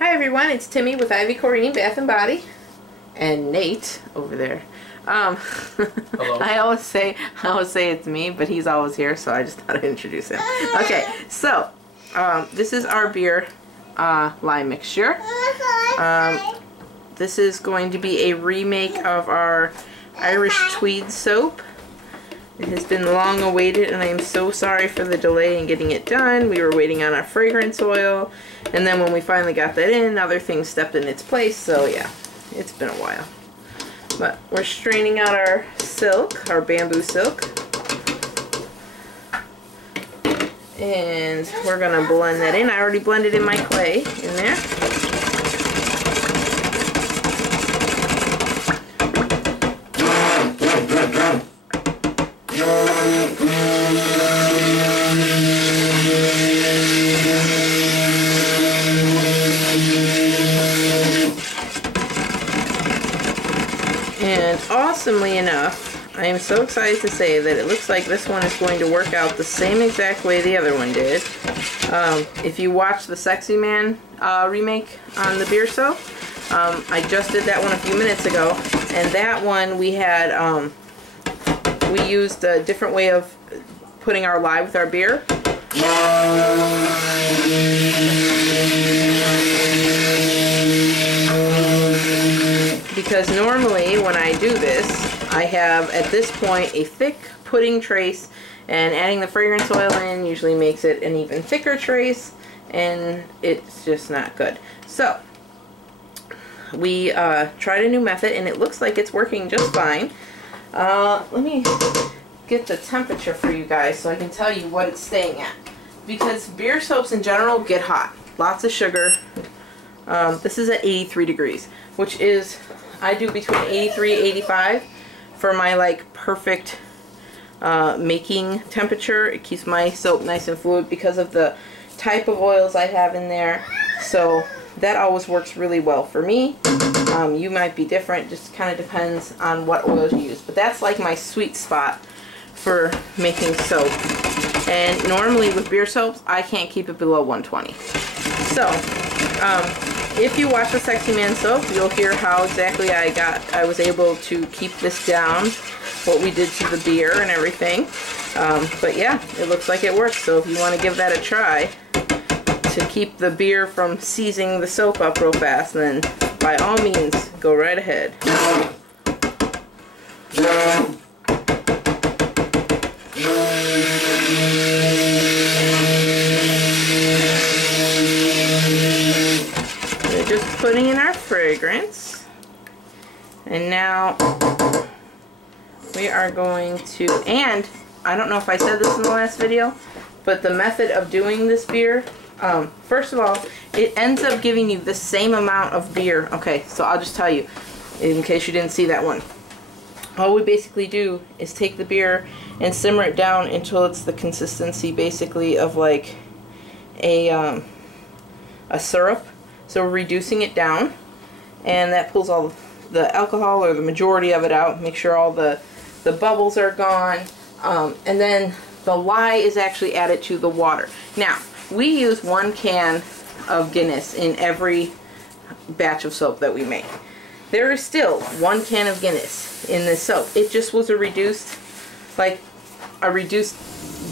Hi everyone, it's Timmy with Ivy Coreen Bath and Body, and Nate over there. Hello. I always say it's me, but he's always here, so I just thought I'd introduce him. Okay, so this is our beer lime mixture. This is going to be a remake of our Irish Tweed Soap. It has been long awaited, and I am so sorry for the delay in getting it done. We were waiting on our fragrance oil, and then when we finally got that in, other things stepped in its place, so yeah, it's been a while. But we're straining out our silk, our bamboo silk. And we're going to blend that in. I already blended in my clay in there. And awesomely enough, I am so excited to say that it looks like this one is going to work out the same exact way the other one did. If you watch the Sexy Man remake on the beer soap, I just did that one a few minutes ago, and that one we had, we used a different way of putting our lye with our beer. Because normally when I do this, I have at this point a thick pudding trace, and adding the fragrance oil in usually makes it an even thicker trace, and it's just not good. So we tried a new method, and it looks like it's working just fine. Let me get the temperature for you guys so I can tell you what it's staying at, because beer soaps in general get hot, lots of sugar. This is at 83 degrees, which is, I do between 83 and 85 for my like perfect making temperature. It keeps my soap nice and fluid because of the type of oils I have in there, so that always works really well for me. You might be different, just kind of depends on what oils you use, but that's like my sweet spot for making soap. And normally with beer soaps I can't keep it below 120. So if you watch the Sexy Man soap, you'll hear how exactly I was able to keep this down, what we did to the beer and everything. But yeah, it looks like it works. So if you want to give that a try to keep the beer from seizing the soap up real fast, then by all means, go right ahead. Just putting in our fragrance, and now we are going to, and I don't know if I said this in the last video, but the method of doing this beer, first of all, it ends up giving you the same amount of beer. Okay, so I'll just tell you in case you didn't see that one. All we basically do is take the beer and simmer it down until it's the consistency basically of like a syrup. So we're reducing it down, and that pulls all the alcohol or the majority of it out. Make sure all the bubbles are gone, and then the lye is actually added to the water. Now, we use 1 can of Guinness in every batch of soap that we make. There is still 1 can of Guinness in this soap. It just was a reduced, like a reduced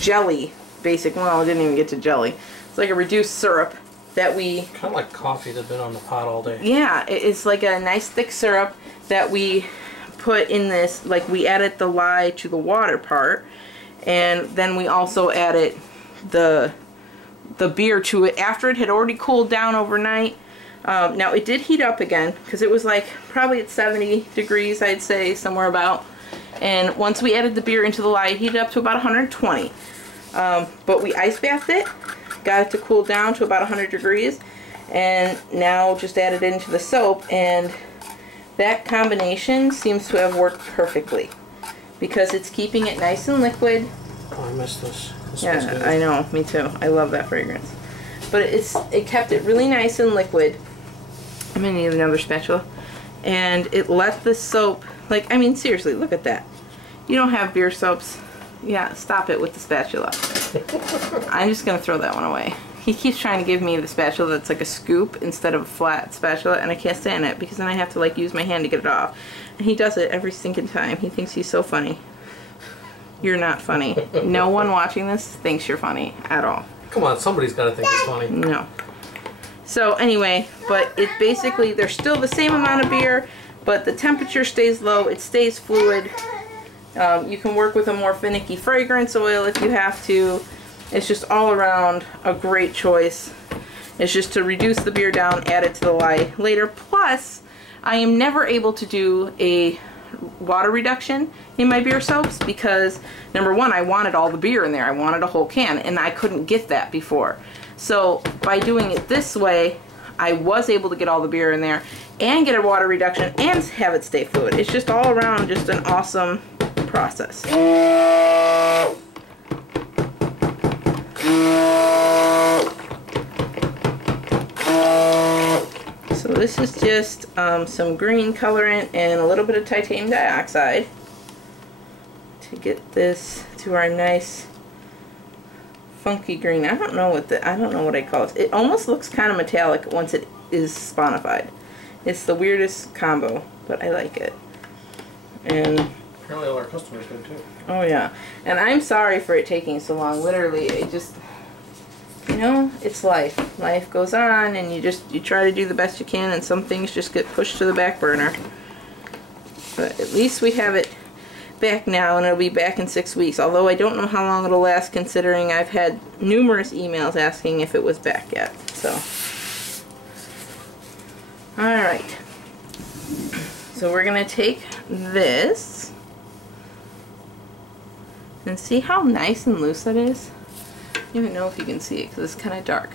jelly, basic. Well, it didn't even get to jelly. It's like a reduced syrup that we... Kind of like coffee that's been on the pot all day. Yeah, it's like a nice thick syrup that we put in this. Like, we added the lye to the water part, and then we also added the beer to it after it had already cooled down overnight. Now, it did heat up again, because it was like probably at 70 degrees, I'd say, somewhere about. And once we added the beer into the lye, it heated up to about 120. But we ice bathed it, got it to cool down to about 100 degrees, and now just added it into the soap, and that combination seems to have worked perfectly because it's keeping it nice and liquid. Oh, I missed this. Yeah, I know, me too. I love that fragrance. But it kept it really nice and liquid. I'm gonna need another spatula. And it let the soap, like, I mean, seriously, look at that. You don't have beer soaps. Yeah, stop it with the spatula. I'm just going to throw that one away. he keeps trying to give me the spatula that's like a scoop instead of a flat spatula, and I can't stand it because then I have to like use my hand to get it off. And he does it every stinking time. He thinks he's so funny. You're not funny. No one watching this thinks you're funny at all. Come on, somebody's got to think it's funny. No. So anyway, but it basically, they're still the same amount of beer, but the temperature stays low, it stays fluid. You can work with a more finicky fragrance oil if you have to. It's just all around a great choice. It's just to reduce the beer down, add it to the lye later. Plus, I am never able to do a water reduction in my beer soaps because, number one, I wanted all the beer in there. I wanted a whole can, and I couldn't get that before. So by doing it this way, I was able to get all the beer in there and get a water reduction and have it stay fluid. It's just all around just an awesome process. So this is just some green colorant and a little bit of titanium dioxide to get this to our nice funky green. I don't know what I call it. It almost looks kind of metallic once it is sponified. It's the weirdest combo, but I like it. And apparently all our customers do too. Oh yeah. And I'm sorry for it taking so long. Literally, it just, you know, it's life. Life goes on, and you try to do the best you can, and some things just get pushed to the back burner. But at least we have it back now, and it'll be back in 6 weeks. Although I don't know how long it'll last, considering I've had numerous emails asking if it was back yet. So, all right. So we're gonna take this and see how nice and loose that is. I don't even know if you can see it because it's kind of dark.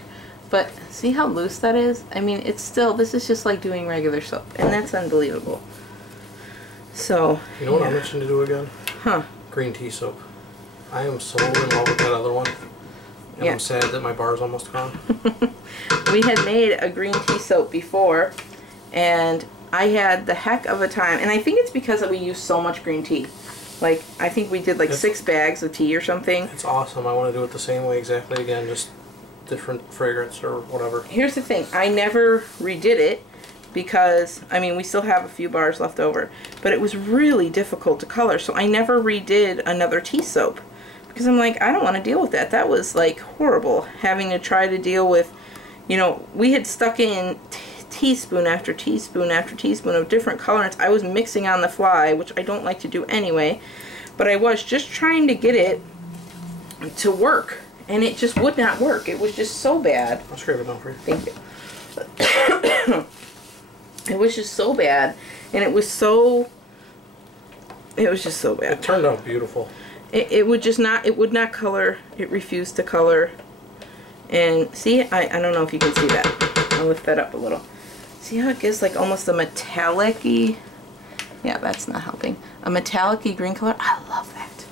But see how loose that is? I mean, it's still, this is just like doing regular soap, and that's unbelievable. So, you know what I mentioned to do again? Huh. Green tea soap. I am so in love with that other one. And I'm sad that my bar is almost gone. We had made a green tea soap before, and I had the heck of a time. And I think it's because we use so much green tea. Like, I think we did like 6 bags of tea or something. It's awesome. I want to do it the same way exactly again, just different fragrance or whatever. Here's the thing. I never redid it because, I mean, we still have a few bars left over. But it was really difficult to color, so I never redid another tea soap. Because I'm like, I don't want to deal with that. That was like horrible, having to try to deal with, you know, we had stuck in teaspoon after teaspoon after teaspoon of different colorants. I was mixing on the fly, which I don't like to do anyway, but I was just trying to get it to work, and it just would not work. It was just so bad. I'll scrape it down for you. Thank you. It was just so bad, and it was just so bad. It turned out beautiful. It would just not, it would not color. It refused to color. And see, I don't know if you can see that. I'll lift that up a little. See how it gives like almost a metallic-y, yeah, that's not helping, a metallic-y green color? I love that.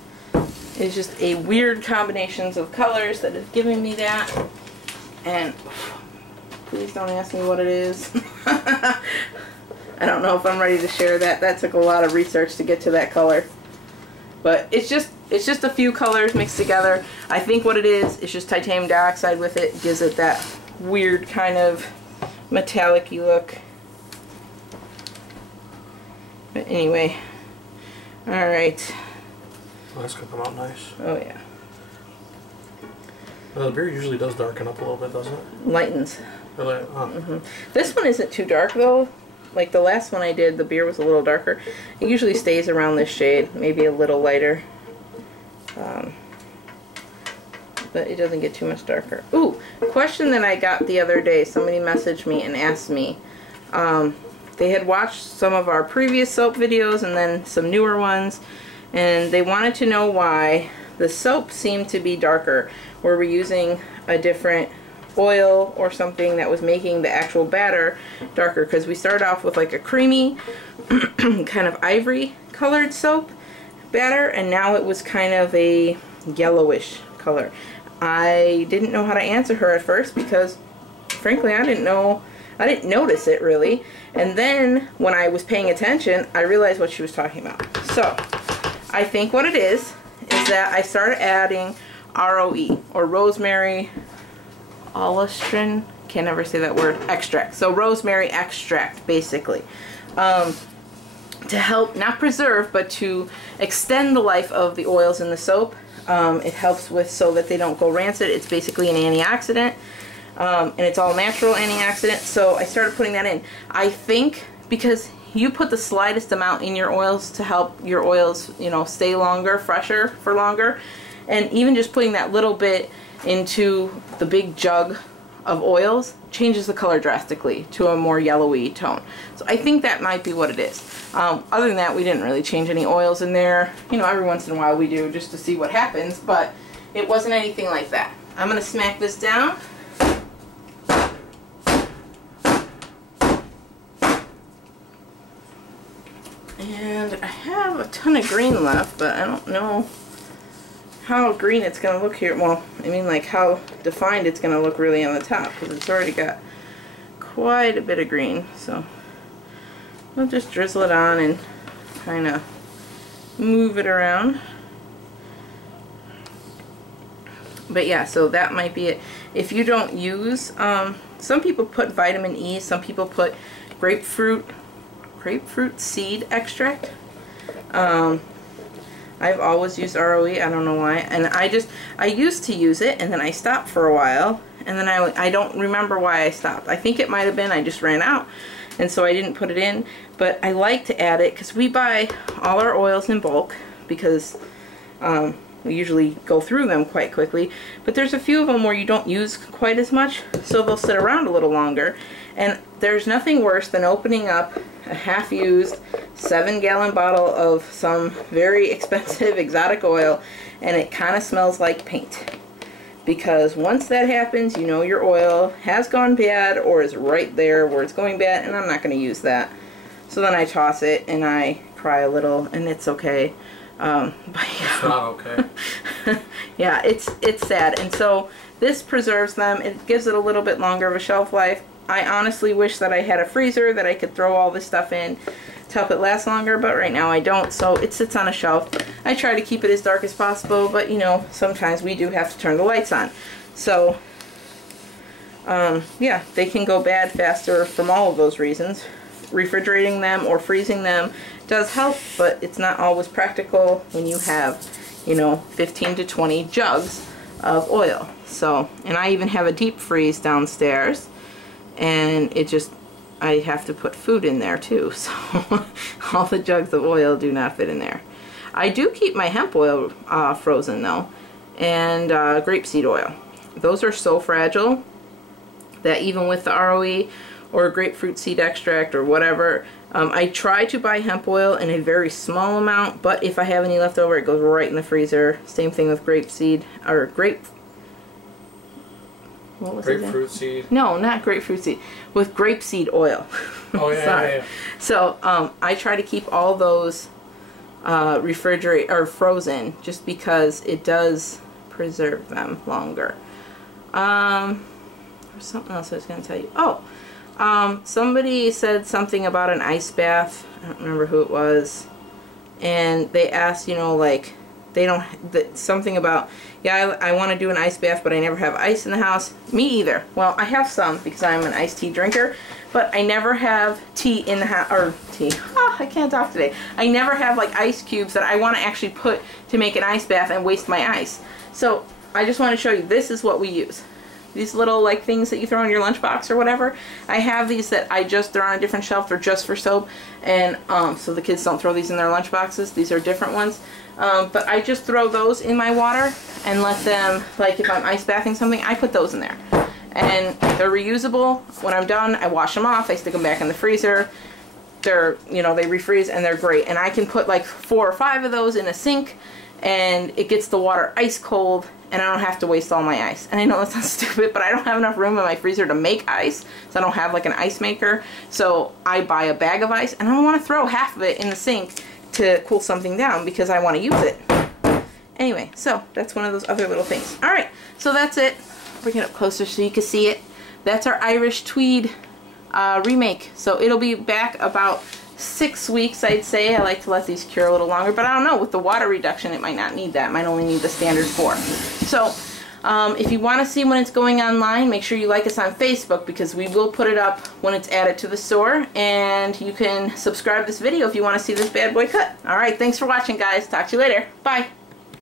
It's just a weird combinations of colors that is giving me that. And please don't ask me what it is. I don't know if I'm ready to share that. That took a lot of research to get to that color. But it's just a few colors mixed together. I think what it is just titanium dioxide with it. Gives it that weird kind of metallic-y look. But anyway, alright. Oh, that's going to come out nice. Oh yeah. The beer usually does darken up a little bit, doesn't it? Lightens. Really? Huh. This one isn't too dark though. Like the last one I did, the beer was a little darker. It usually stays around this shade, maybe a little lighter. But it doesn't get too much darker. Ooh, question that I got the other day. Somebody messaged me and asked me. They had watched some of our previous soap videos and then some newer ones. And they wanted to know why the soap seemed to be darker. Were we using a different oil or something that was making the actual batter darker? Because we started off with like a creamy, kind of ivory colored soap batter, and now it was kind of a yellowish color. I didn't know how to answer her at first because frankly I didn't notice it really, and then when I was paying attention I realized what she was talking about. So I think what it is that I started adding ROE, or rosemary alistrin, can't never say that word, extract. So rosemary extract, basically. To help, not preserve, but to extend the life of the oils in the soap. It helps with so that they don't go rancid. It's basically an antioxidant, and it's all natural antioxidant. So I started putting that in. I think because you put the slightest amount in your oils to help your oils, you know, stay longer, fresher for longer, and even just putting that little bit into the big jug of oils changes the color drastically to a more yellowy tone. So I think that might be what it is. Other than that, we didn't really change any oils in there. You know, every once in a while we do just to see what happens, but it wasn't anything like that. I'm going to smack this down. And I have a ton of green left, but I don't know how green it's going to look here. Well, I mean like how defined it's going to look really on the top, because it's already got quite a bit of green. So we'll just drizzle it on and kind of move it around. But yeah, so that might be it. If you don't use, some people put vitamin E, some people put grapefruit seed extract. I've always used ROE, I don't know why, and I used to use it, and then I stopped for a while, and then I don't remember why I stopped. I think it might have been I just ran out, and so I didn't put it in, but I like to add it, because we buy all our oils in bulk, because we usually go through them quite quickly, but there's a few of them where you don't use quite as much, so they'll sit around a little longer, and there's nothing worse than opening up a half-used 7-gallon bottle of some very expensive exotic oil, and it kind of smells like paint. Because once that happens, you know your oil has gone bad or is right there where it's going bad, and I'm not going to use that. So then I toss it and I cry a little, and it's okay. But yeah. It's not okay. Yeah, it's sad. And so this preserves them. It gives it a little bit longer of a shelf life. I honestly wish that I had a freezer that I could throw all this stuff in to help it last longer, but right now I don't, so it sits on a shelf. I try to keep it as dark as possible, but you know, sometimes we do have to turn the lights on. So, yeah, they can go bad faster from all of those reasons. Refrigerating them or freezing them does help, but it's not always practical when you have, you know, 15 to 20 jugs of oil. So, and I even have a deep freeze downstairs, and it just, I have to put food in there too, so all the jugs of oil do not fit in there. I do keep my hemp oil frozen though, and grapeseed oil. Those are so fragile that even with the ROE or grapefruit seed extract or whatever, I try to buy hemp oil in a very small amount, but if I have any left over, it goes right in the freezer. Same thing with grapeseed, or grapefruit seed? No, not grapefruit seed. With grapeseed oil. Oh yeah, Sorry. yeah. So I try to keep all those refrigerate or frozen, just because it does preserve them longer. There's something else I was going to tell you. Oh, somebody said something about an ice bath. I don't remember who it was, and they asked, you know, like, they don't, something about, yeah, I want to do an ice bath, but I never have ice in the house. Me either. Well, I have some because I'm an iced tea drinker, but I never have tea in the house, or tea. Oh, I can't talk today. I never have like ice cubes that I want to actually put to make an ice bath and waste my ice. So I just want to show you, this is what we use. These little like things that you throw in your lunchbox or whatever. I have these that I just throw on a different shelf. They're just for soap, and so the kids don't throw these in their lunchboxes. These are different ones. But I just throw those in my water and let them, like if I'm ice bathing something, I put those in there. And they're reusable. When I'm done, I wash them off. I stick them back in the freezer. They're, you know, they refreeze and they're great. And I can put like 4 or 5 of those in a sink, and it gets the water ice cold, and I don't have to waste all my ice. And I know that sounds stupid, but I don't have enough room in my freezer to make ice, so I don't have like an ice maker. So I buy a bag of ice, and I don't want to throw half of it in the sink to cool something down because I want to use it. Anyway, so that's one of those other little things. Alright, so that's it. Bring it up closer so you can see it. That's our Irish Tweed remake. So it'll be back about 6 weeks, I'd say. I like to let these cure a little longer, but I don't know, with the water reduction it might not need that. It might only need the standard 4. So If you want to see when it's going online, make sure you like us on Facebook because we will put it up when it's added to the store. And you can subscribe to this video if you want to see this bad boy cut. Alright, thanks for watching, guys. Talk to you later. Bye.